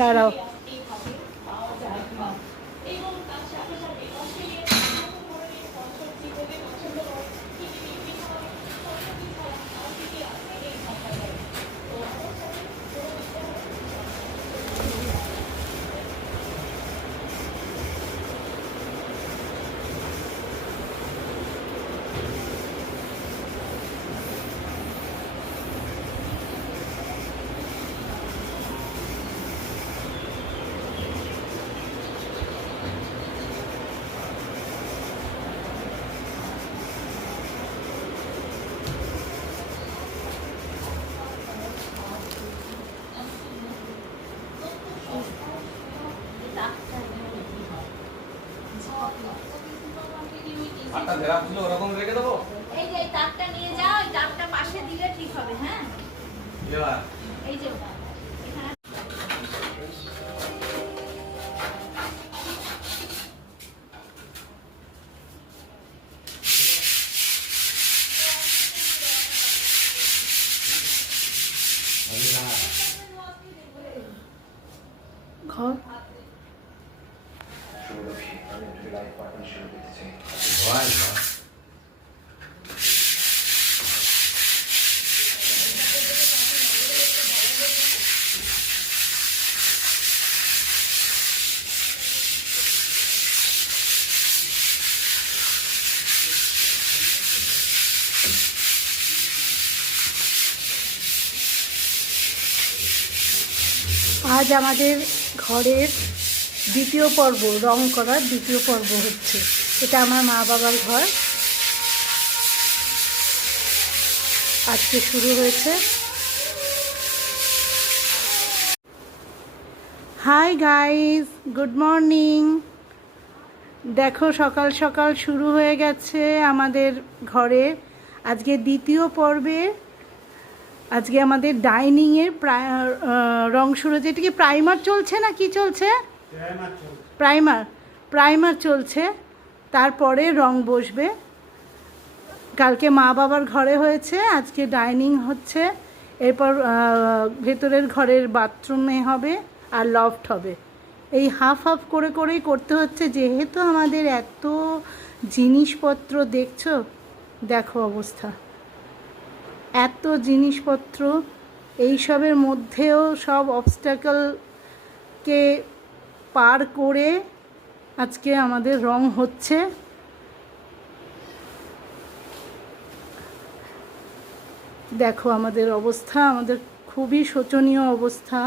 দাঁড়াও। আটটা গ্রাম ছিল ওরকম রেখে দেবো। এই যে তাকটা নিয়ে যাও, এই তাকটা পাশে দিলে ঠিক হবে। হ্যাঁ, এবার এই যে এখানে ঘর ভয় আজ আমাদের ঘরের দ্বিতীয় পর্ব, রং করার দ্বিতীয় পর্ব হচ্ছে। এটা আমার মা বাবার ঘর, আজকে শুরু হয়েছে। Hi guys, good morning. দেখো সকাল সকাল শুরু হয়ে গেছে আমাদের ঘরে আজকে দ্বিতীয় পর্বে। আজকে আমাদের ডাইনিংয়ের রং শুরু হচ্ছে। এটা কি প্রাইমার চলছে না কি চলছে? প্রাইমার চলছে, তারপরে রং বসবে। কালকে মা বাবার ঘরে হয়েছে, আজকে ডাইনিং হচ্ছে, এরপর ভেতরের ঘরের বাথরুমে হবে আর লফট হবে। এই হাফ হাফ করে করেই করতে হচ্ছে, যেহেতু আমাদের এত জিনিসপত্র দেখছো, দেখো অবস্থা, এত জিনিসপত্র। এইসবের মধ্যেও সব অবস্ট্যাকলকে পার করে আজকে আমাদের রং হচ্ছে। দেখো আমাদের অবস্থা, আমাদের খুবই শোচনীয় অবস্থা।